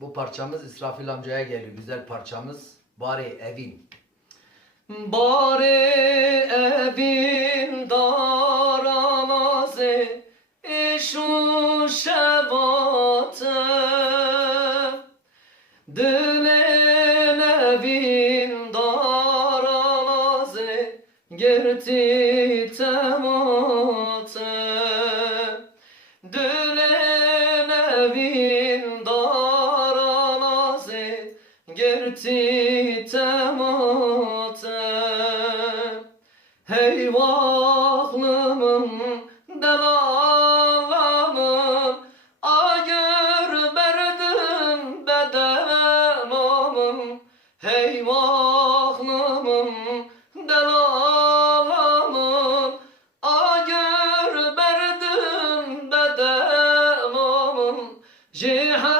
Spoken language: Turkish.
Bu parçamız İsrafil amcaya geliyor. Güzel parçamız. Bari evin. Bari evin daramazı işu şevatı Dilin evin daramazı girti tematı Dilin evin gerti temate Hey vaklımın delalımın Agır berdim bedelamın Hey vaklımın delalımın Agır berdim bedelamın Cihan